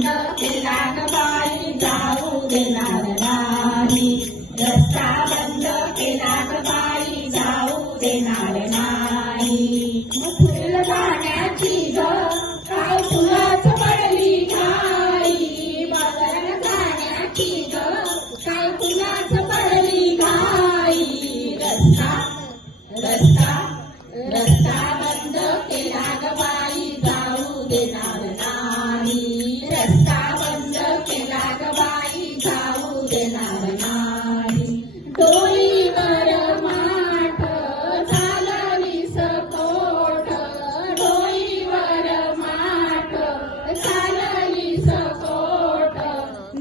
बंद केला ग बाई जाऊ देणार नाही. रस्ता बंद केला ग बाई जाऊ देणार नाही. फुल पाण्याची ग काय फुलाच पडली घाई. बाजारात जाण्याची ग काय फुलाच पडली घाई. रस्ता रस्ता रस्ता बंद केला ग बाई जाऊ देणार नाही. रस्ता बंद केला ग बाई जाऊ देणार नाही. डोईवर माठ चालली सकोट. डोईवर माठ चालली सकोट.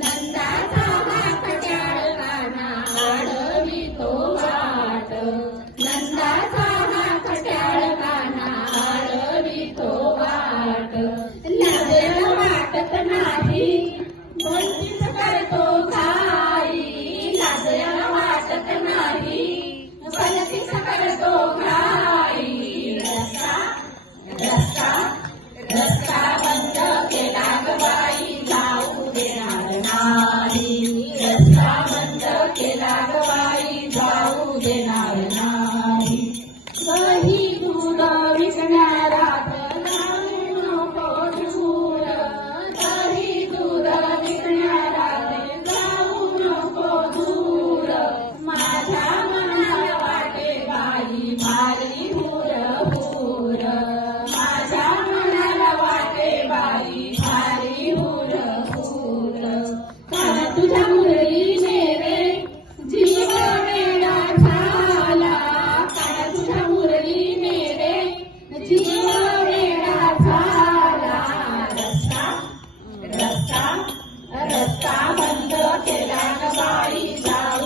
नंदाचा हात टाळताना आडवितो वाट. नंदाचा हात टाळताना आडवितो वाट. लाजेला वाटत नाही बंदीच करतो घाई. लाजेला वाटत नाही बंदीच करतो घाई. रस्ता रस्ता रस्ता बंद केला ग बाई जाऊ देणार नाही. रस्ता बंद केला ग बाई जाऊ देणार नाही. दही दूध विकणारा जाऊ नको दूर. दही दूध विकणारा जाऊ नको दूर. माझ्या मनाला वाटे बाई भारी हुर हुर. माझ्या मनाला वाटे बाई भारी हुर हुर. काना तुझ्या मुरळीने रे जीव वेडा झाला. काना तुझ्या मुरळीने रे जीव वेडा झाला. रस्ता रस्ता रस्ता बंद केला ग बाई जाऊ